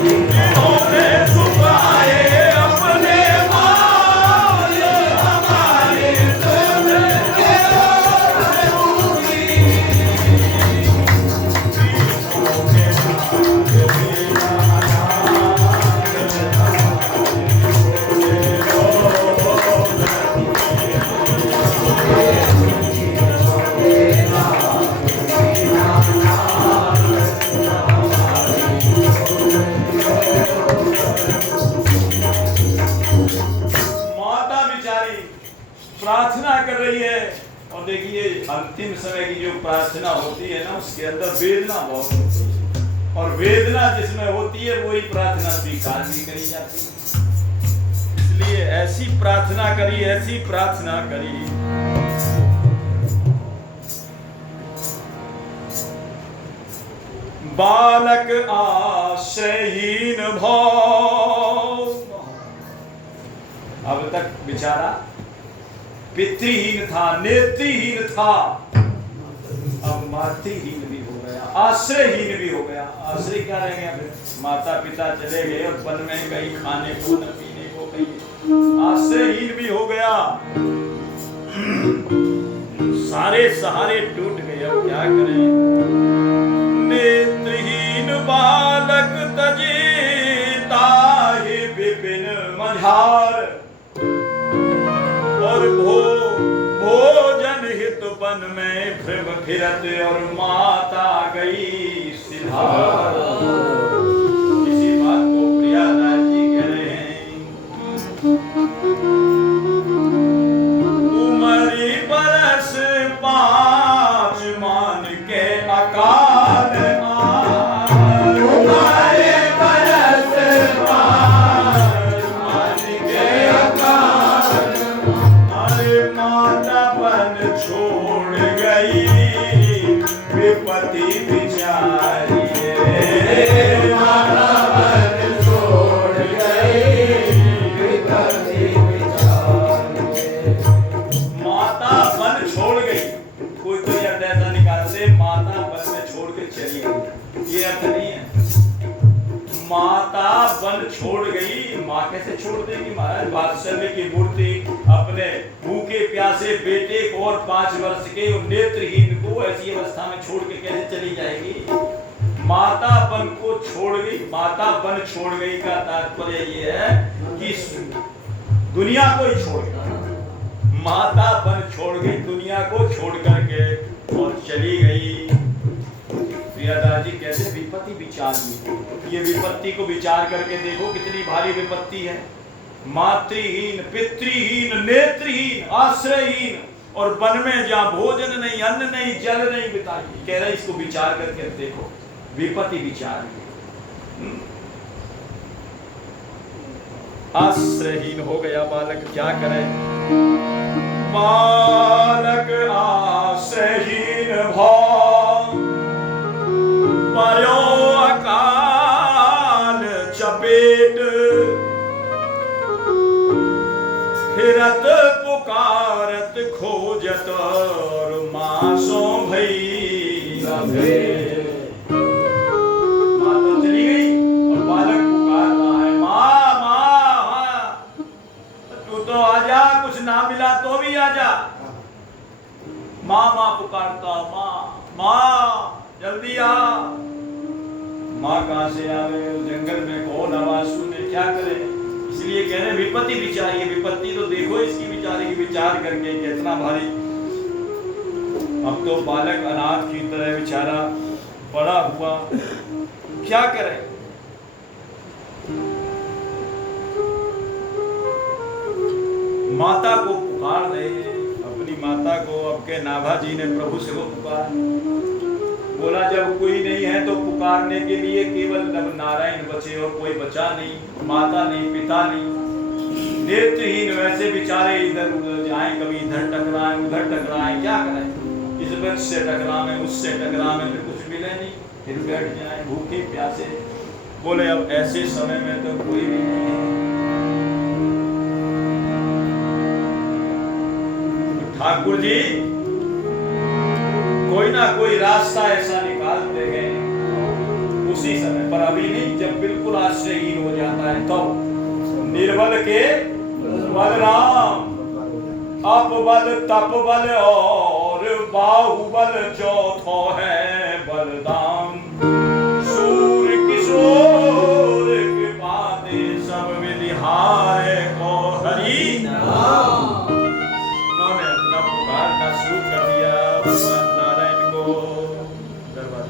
जिन्होंने झुकाए अपने मान हमारे माता बिचारी प्रार्थना कर रही है, और देखिए अंतिम समय की जो प्रार्थना होती है ना, उसके अंदर वेदना बहुत होती है, और वेदना जिसमें होती है वही प्रार्थना स्वीकार भी करी जाती है। इसलिए ऐसी प्रार्थना करी, ऐसी प्रार्थना करी। बालक आश्रयहीन भाव, अब तक बेचारा पितृहीन था, नेत्रहीन था, अब मातृहीन भी हो गया, आश्रयहीन भी हो गया। आश्रय क्या रह गया फिर? माता पिता चले गए और वन में कहीं खाने को न पीने को कहीं, आश्रयहीन भी हो गया। सारे सहारे टूट गए, अब क्या करें? नेत्रहीन बालक तजे ताहि विपिन मझार, और भोजन हित वन में भ्रम फिरत, और माता गई सिधार। इसी बात को प्रियादास जी कह रहे हैं। उमरी बरस 5 मान के अकाल आए। माता वन छोड़ गई। माँ कैसे छोड़ देगी महाराज? वात्सल्य की मूर्ति अपने भूखे प्यासे बेटे को और 5 वर्ष के नेत्रहीन को ऐसी अवस्था में छोड़ के कैसे चली जाएगी? माता वन को छोड़ गई। माता वन छोड़ गई का तात्पर्य ये है कि दुनिया को ही छोड़ गई। माता वन छोड़ गई, दुनिया को छोड़ करके और चली गई। प्रियदास जी कैसे विपत्ति विचार की, ये विपत्ति को विचार करके देखो कितनी भारी विपत्ति है। मातृहीन, पितृहीन, नेत्रहीन, आश्रयहीन और वन में जहाँ भोजन नहीं, अन्न नहीं, जल नहीं बिताई। कह रहे इसको विचार करके देखो, विपत्ति विचार। आश्रयहीन हो गया बालक, क्या करे? बालक आश्रयहीन भाव परो अकाल चपेट, फिरत पुकारत खोजत मासों भई सभे। माँ तो चली गई और बालक पुकार रहा है, माँ माँ माँ, तू तो आजा, कुछ ना मिला तो भी आजा। माँ माँ पुकारता, माँ माँ जल्दी आ। माँ कहाँ से आवे? जंगल में कौन आवाज सुने, क्या करे? इसलिए कह रहे विपत्ति विचारिए। विपत्ति तो देखो इसकी विचारी की, विचार करके कितना भारी। अब तो बालक अनाथ की तरह बेचारा पड़ा हुआ, क्या करे? माता को पुकार रहे, अपनी माता को। अब के नाभा जी ने प्रभु से वो पुकार बोला, जब कोई नहीं है तो पुकारने के लिए केवल नारायण बचे और कोई बचा नहीं, माता नहीं, पिता नहीं। नेत्रहीन वैसे बेचारे इधर उधर जाएं, कभी इधर टकराएं, उधर टकराएं, क्या करें? इस वृक्ष से टकराएं, उससे टकराएं, फिर कुछ मिले नहीं, फिर बैठ जाएं भूखे प्यासे। बोले अब ऐसे समय में तो कोई भी नहीं है। ठाकुर जी कोई ना कोई रास्ता ऐसा निकालते हैं उसी समय पर, अभी नहीं, जब बिल्कुल आश्रयहीन हो जाता है तो। निर्बल के बलराम, अपबल तपबल और बाहुबल चौथो है बलदाम। सूर किशोर के बाते सब विधिहाय को हरि नाम। उन्होंने अपना पुकारना शुरू कर दिया भगवान नारायण को। दरबार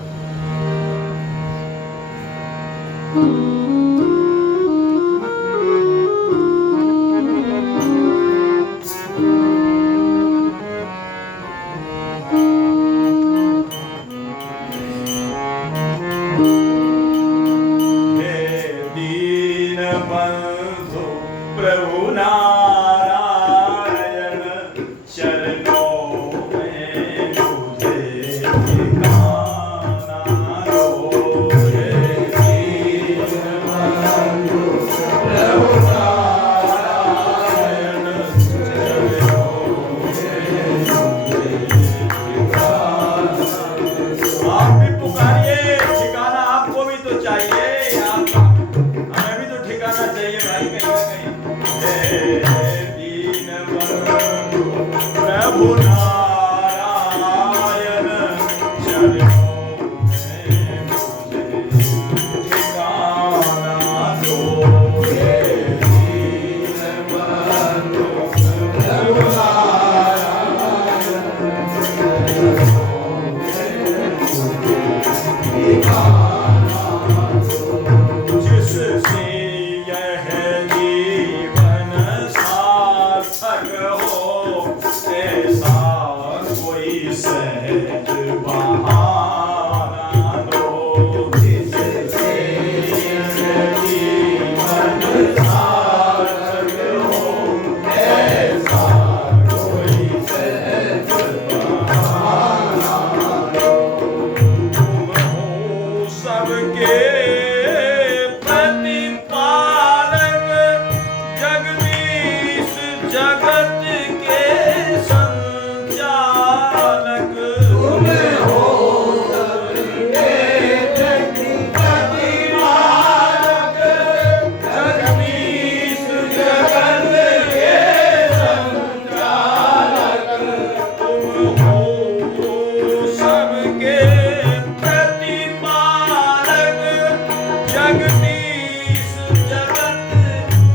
जगदीश जगत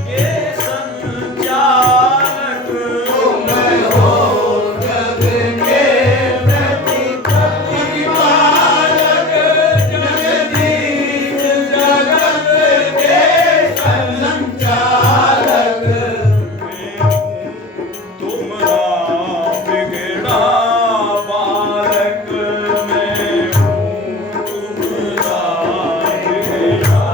के संचालक तुम हो जग के प्रतिपालक, जगदीश जगत के संचालक। तुम्हारा बिगड़ा बालक मैं हूँ, तुम्हारा बिगड़ा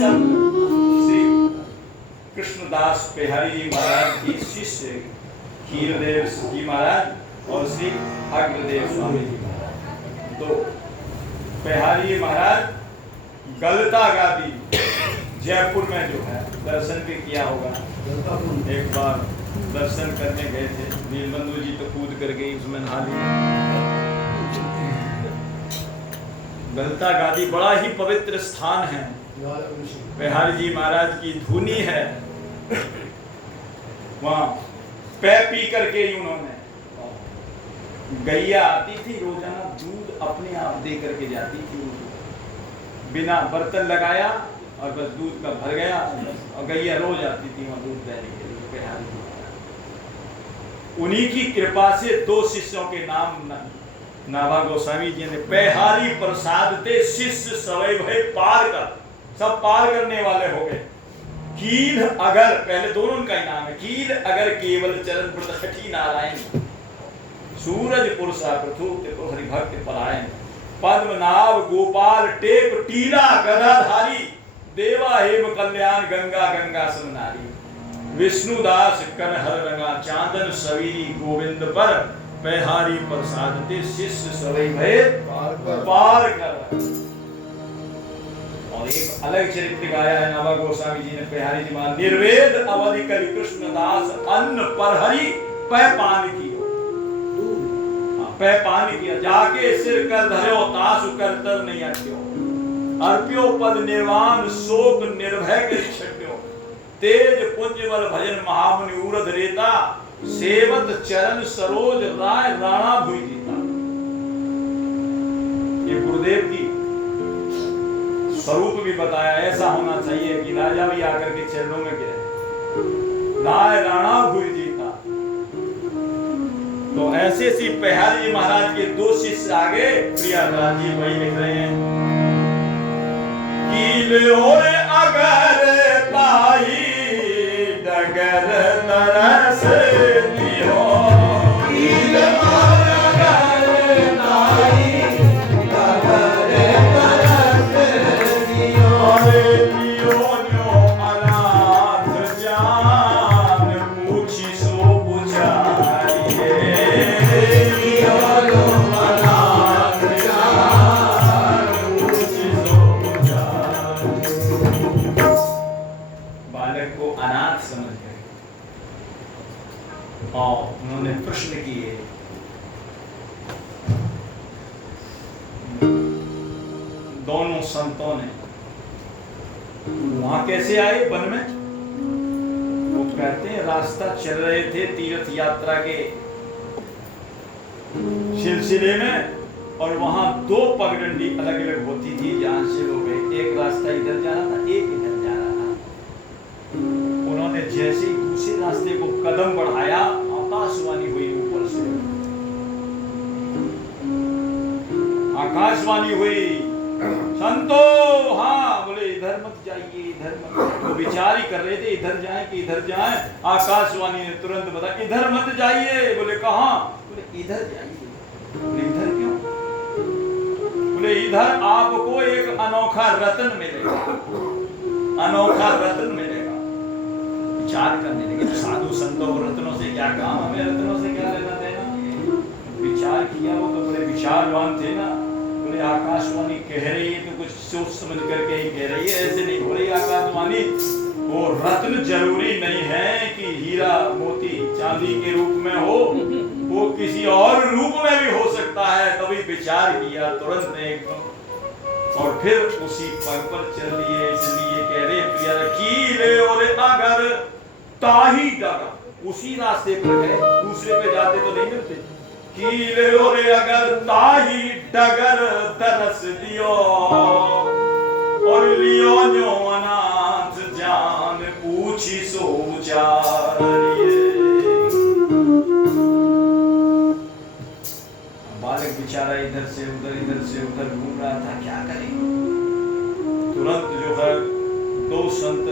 संत श्री कृष्णदास बिहारी जी महाराज की शिष्य खीरदेव जी महाराज और श्री अग्रदेव स्वामी जी महाराज। तो बिहारी महाराज गलता गादी जयपुर में जो है दर्शन भी किया होगा, एक बार दर्शन करने गए थे, नीलबंधु जी तो कूद कर गई उसमें नहा लिया। गलता गादी बड़ा ही पवित्र स्थान है, बिहारी जी महाराज की धुनी है। वहां पै पी करके ही उन्होंने, गैया आती थी रोजाना दूध अपने आप दे करके जाती थी, बिना बर्तन लगाया और बस दूध का भर गया, और गैया रोज आती थी वहां दूध देने के लिए। बिहारी जी उन्हीं की कृपा से दो शिष्यों के नाम नाभा गोस्वामी जी ने बिहारी प्रसाद ते शिष्य सवै भय पार कर, सब पार करने वाले हो गए। कील अगर, पहले दोनों उनका ही नाम है, कील अगर केवल चरण प्रति नारायण, सूरज पुरुषा प्रथुत हरि भक्त परायण, पद्मनाभ गोपाल टेप टीला गदाधारी, देवा हेम कल्याण गंगा गंगा समनारी, विष्णुदास कर हर रंगा चांदन सवीरी गोविंद पर, बिहारी प्रसाद ते शिष्य सवै भय पार कर। और एक अलग चरित्र गाया है नाभा गोस्वामी जी ने बिहारी जी महाराज, निर्वेद अवधि करि कृष्णदास अन्न पर हरि पै पान कियो, पै पान किया, जाके सिर कर धर्यो तासु कर तर नहीं अट्यो, अर्प्यो पद निर्वाण शोक निर्भय के छट्यो, तेज पुंज बल भजन महामुनि उरध रेता, सेवत चरण सरोज राय राणा भुई जीता। ये गुरुदेव की स्वरूप भी बताया, ऐसा होना चाहिए कि राजा भी आकर के चरणों में गिरे, राय राणा भुई जीता। तो ऐसे सी बिहारी जी महाराज के दो शिष्य आगे प्रियादास जी वही लिख रहे हैं, कील ओरे अगर ताई डगर तरस दियो, कील ओरे अगर ताई डगर तरस दियो, अरे लियो न्यो अनाथ जान पूछी सो बुझाइए, लियो न्यो अनाथ जान पूछी सो बुझाइए। बालक को अनाथ समझ गए और उन्होंने प्रश्न किए, दोनों संतों ने, वहां कैसे आए वन में? वो कहते हैं रास्ता चल रहे थे तीर्थ यात्रा के सिलसिले में, और वहां दो पगडंडी अलग अलग होती थी जहां से वो गए, एक रास्ता इधर जा रहा था, एक इधर जा रहा था। उन्होंने जैसे ही दूसरे रास्ते को कदम बढ़ाया, आकाशवाणी हुई ऊपर से, आकाशवाणी हुई, संतो, हाँ, बोले इधर मत जाइए, इधर मत जाइए। वो विचार ही कर रहे थे इधर जाएं कि इधर जाएं, आकाशवाणी ने तुरंत बताया इधर मत जाइए। बोले कहाँ? बोले इधर जाइए। बोले इधर क्यों? बोले इधर आपको एक अनोखा रत्न मिलेगा, अनोखा रत्न मिलेगा। विचार करने लगे, साधु संतों को रत्नों से क्या काम, हमें रत्नों से क्या लेना देना। विचार किया, वो तो बड़े विचारवान थे ना। बोले आकाशवाणी कह रही है तो कुछ सोच समझ करके ही कह रही है, ऐसे नहीं हो रही आकाशवाणी। वो रत्न जरूरी नहीं है कि हीरा मोती चांदी के रूप में हो, वो किसी और रूप में भी हो सकता है। तभी विचार किया तुरंत एकदम, और फिर उसी पग पर चल लिए। इसलिए कह रहे प्रिया की ले और अगर ताही डगा, उसी रास्ते पर गए, दूसरे पे जाते तो नहीं मिलते। कीले और अगर ताही डगर तरस दियो, और लियो जो अनाथ जान पूछी सोचारिए। बालक बेचारा इधर से उधर घूम रहा था, क्या करे। तुरंत जो है दो संत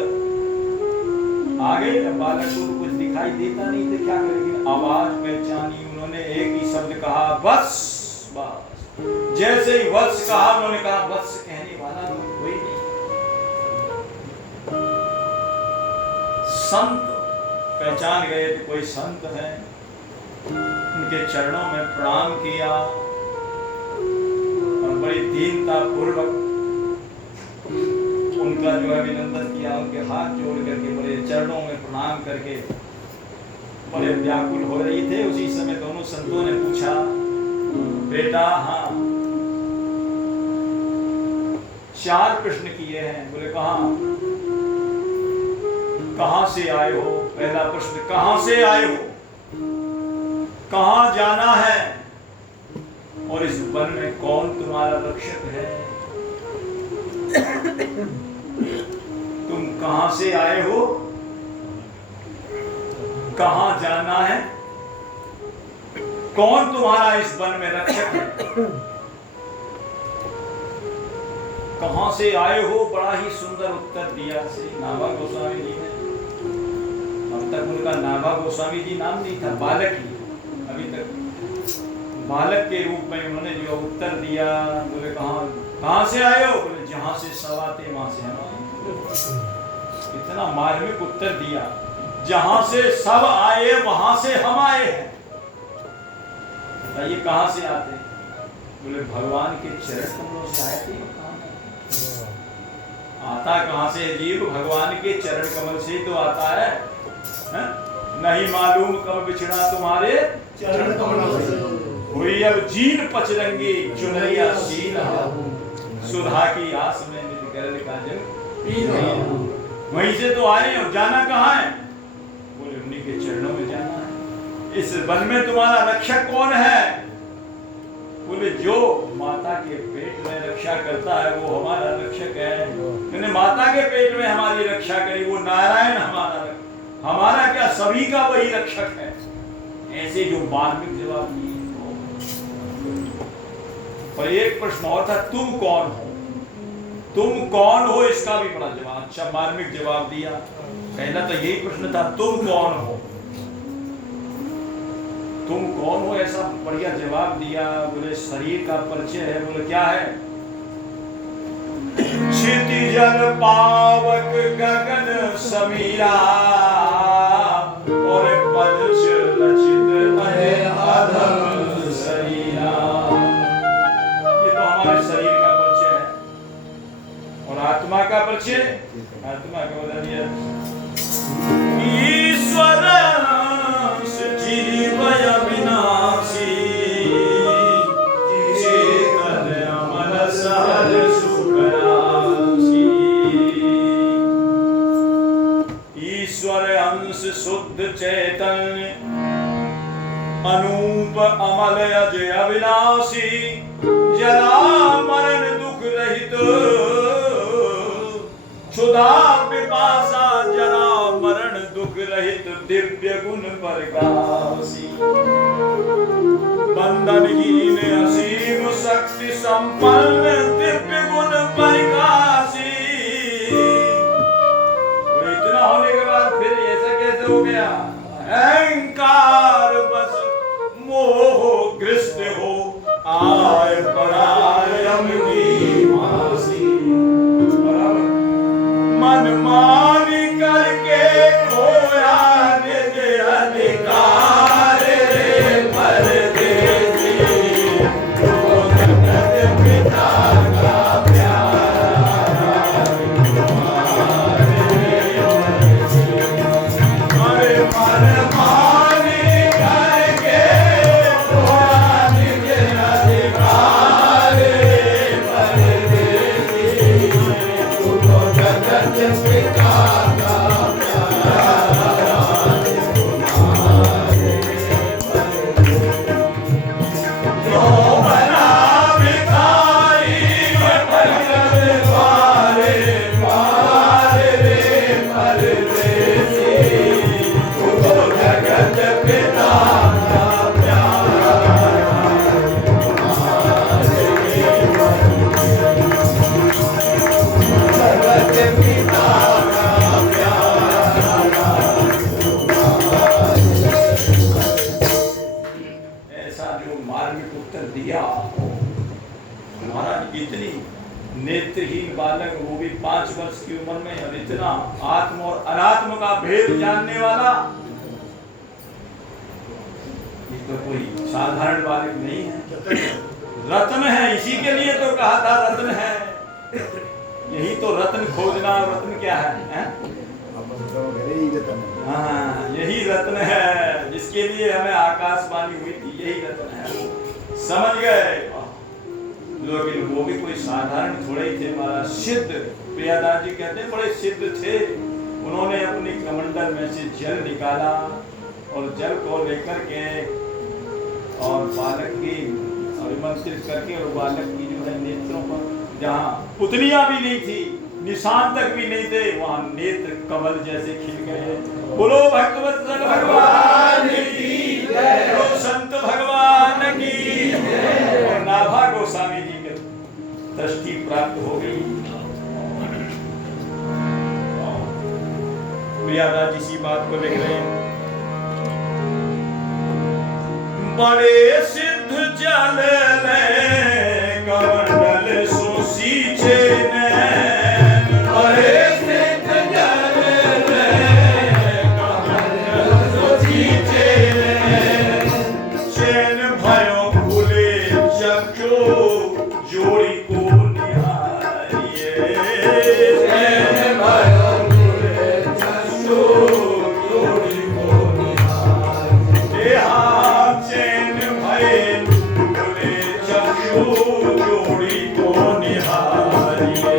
आ गए। बालक को कुछ दिखाई देता नहीं था, क्या करेंगे। आवाज पहचानी उन्होंने, एक ही शब्द कहा, बस। बस जैसे ही वत्स कहा, उन्होंने कहा वत्स कहने वाला कोई नहीं। संत पहचान गए कि कोई संत है, उनके चरणों में प्रणाम किया और बड़ी दीनता पूर्वक उनका जो अभिनंदन किया, उनके हाथ जोड़ करके बड़े चरणों में प्रणाम करके बड़े व्याकुल हो रही थे। उसी समय दोनों संतों ने पूछा, बेटा हाँ, 4 प्रश्न किए हैं। बोले कहां से आए हो? पहला प्रश्न, कहां से आए हो, कहां जाना है, और इस वन में कौन तुम्हारा रक्षक है? तुम कहां से आए हो, कहां जाना है, कौन तुम्हारा इस वन में रक्षक है? कहां से आए हो, बड़ा ही सुंदर उत्तर दिया श्री नाभा गोस्वामी जी ने। अब तक उनका नाभा गोस्वामी जी नाम नहीं था, बालक ही अभी तक बालक के रूप में उन्होंने जो उत्तर दिया। बोले कहां से आए हो? बोले जहां से सब आते वहां से हम आए। इतना मार्मिक उत्तर दिया, जहां से सब आए वहां से हम आए हैं। ये कहां से आते? बोले भगवान के चरण कमलों से आए थे। आता कहां से जीव? भगवान के चरण कमल से तो आता है। नहीं मालूम कब बिछड़ा तुम्हारे चरण कमलों से, हुई अब जीन पचरंगी चुनरिया सीन, सुधा की आस में नित गरल का जल पी रही। वहीं से तो आए हो, जाना कहां है? बोले उन्हीं के चरणों में जाना है। इस वन में तुम्हारा रक्षक कौन है? बोले जो माता के पेट में रक्षा करता है वो हमारा रक्षक है। मैंने माता के पेट में हमारी रक्षा करी, वो नारायण हमारा क्या, सभी का वही रक्षक है। ऐसे जो मार्मिक जवाब दिए। और एक प्रश्न और था, तुम कौन हो? तुम कौन हो, इसका भी बड़ा जवाब, अच्छा मार्मिक जवाब दिया। पहला तो यही प्रश्न था, तुम कौन हो, तुम कौन हो, ऐसा बढ़िया जवाब दिया। बोले शरीर का परिचय है। बोले क्या है? क्षितिजल पावक गगन समीरा, और पद लचित अधम शरीरा। ये तो हमारे शरीर का परिचय है। और आत्मा का परिचय, आत्मा का बता दिया, ईश्वर जीव अविनाशी, चेतन अमर सहज सुखराशि। ईश्वर अंश शुद्ध चैतन्य, अनूप अमल अजय अविनाशी, जरा मरण दुख रहित, क्षुधा पिपासा जरा मरण दुख रहित, दिव्य गुण प्रकाशी। बंधनहीन असीम शक्ति संपन्न, दिव्य गुण प्रकाशी। इतना होने के बाद फिर ऐसा कैसे हो गया? अहंकार बस मोह ग्रस्त हो, आय परायम की मासी। मन मानी करके खोया निज अधिकार, परदेसी तो जगत पिता का प्यारा। अरे मन मानी करके खोया निज अधिकार, परदेसी तो जगत पिता का प्यारा। जो बना भिखारी पलक द्वारे, पारे रे परदेसी तो जगत पिता का प्यारा। जगत पिता का 5 वर्ष की उम्र में और इतना आत्म और अनात्म का भेद जानने वाला, ये तो कोई साधारण बालक नहीं है, रत्न है। इसी के लिए तो कहा था रत्न है। यही तो रत्न खोजना, रत्न क्या है? हाँ, यही रत्न है जिसके लिए हमें आकाशवाणी हुई थी, यही रत्न है। समझ गए? लेकिन वो भी कोई साधारण थोड़े ही थे महाराज, सिद्ध। प्रियादास जी कहते हैं बड़े सिद्ध थे। उन्होंने अपनी कमंडल में से जल निकाला और जल को लेकर के और बालक की अभिमंत्रित करके और बालक की जो है नेत्रों पर, जहाँ पुतलियां भी नहीं थी, निशान तक भी नहीं थे, वहां नेत्र कमल जैसे खिल गए। बोलो भक्तवत्सल भगवान की जय, बोलो संत भगवान की जय। और नाभा गोस्वामी जी के दृष्टि प्राप्त हो गई। प्रियादास जी इसी बात को लिख रहे हैं, बड़े सिद्ध जल कमंडल सो सींचे नैन, बड़े सिद्ध जल कमंडल सो सींचे नैन, चैन भयो खुले चक्षु जोड़ी को निहारिए, चैन भयो खुले चक्षु जोड़ी को निहारिए, चैन भय खुले चक्षु जोड़ी को निहारिए,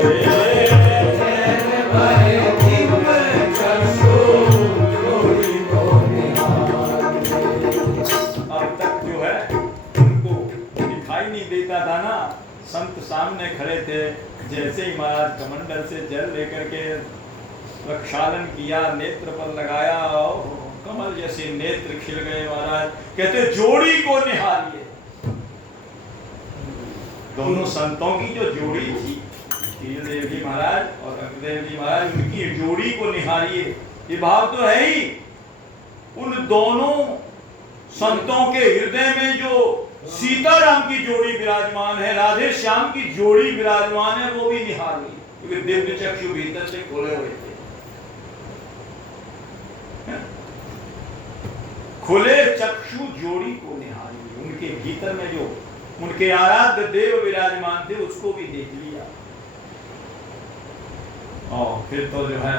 चैन भय खुले चक्षु जोड़ी को निहारिए। अब तक जो है उनको दिखाई नहीं देता था ना, संत सामने खड़े थे। जैसे ही महाराज कमंडल से जल लेकर के प्रक्षालन किया, नेत्र पर लगाया, कमल जैसे नेत्र खिल गए। महाराज कहते जोड़ी को निहारिए। दोनों संतों की जो जोड़ी थी, तीरदेव जी महाराज और अग्रदेव जी महाराज, उनकी जोड़ी को निहारिए। ये भाव तो है ही। उन दोनों संतों के हृदय में जो सीताराम की जोड़ी विराजमान है, राधे श्याम की जोड़ी विराजमान है, वो भी निहारिए, क्योंकि दिव्य चक्षु भीतर से खोले हुए थे। खुले चक्षु जोड़ी को निहारिए। उनके भीतर में जो उनके आराध्य देव विराजमान थे, उसको भी देख लिया। और फिर तो जो है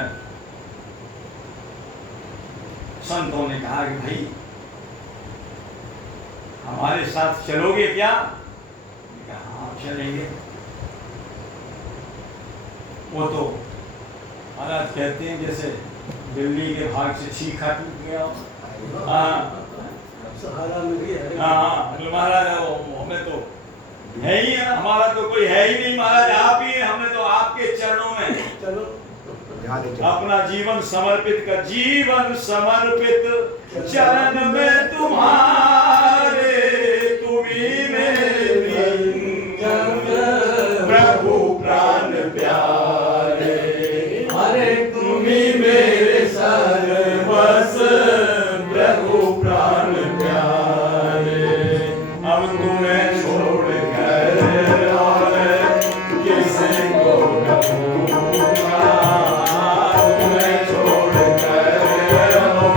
संतों ने कहा कि भाई हमारे साथ चलोगे क्या? हाँ चलेंगे। वो तो महाराज कहते हैं जैसे बिल्ली के भाग से चीखा टूट गया। महाराज हमें तो है ही है, हमारा तो कोई है ही नहीं महाराज, आप ही हैं। हमने तो आपके चरणों में चलो अपना जीवन समर्पित कर, जीवन समर्पित चरण में तुम्हारे, तुम्ही मेरी प्रभु प्राण प्यारे, अरे तुम्ही मेरे सर्वस प्रभु प्राण प्यारे। अब तुम्हें छोड़ कर और किसी को न दूंगा, तुम्हें छोड़ कर और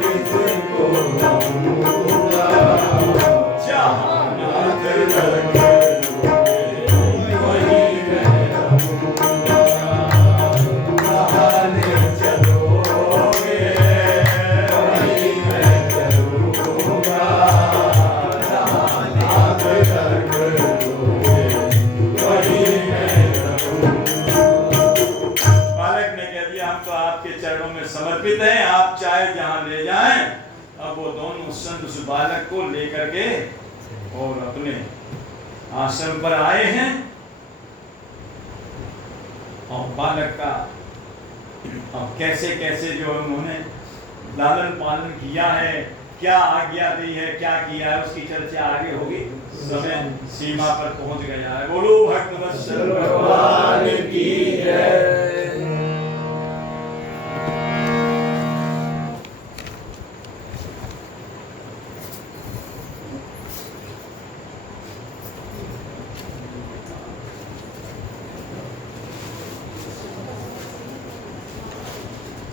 किसी को न दूंगा, जहाँ नाथ रखोगे वहीं मैं रहूंगा, कहानी चलोगे वहीं मैं चलूंगा, जहाँ नाथ रखोगे वहीं मैं रहूंगा। बालक ने कह दिया हम तो आपके चरणों में समर्पित हैं, आप चाहे जहाँ ले जाएं। अब वो दोनों संत उस बालक को लेकर के और अपने आश्रम पर आए हैं। और बालक का अब कैसे कैसे जो उन्होंने लालन पालन किया है, क्या आज्ञा दी है, क्या किया है, उसकी चर्चा आगे होगी। समय सीमा पर पहुंच गया है। बोलो भक्तवत्सल भगवान की जय।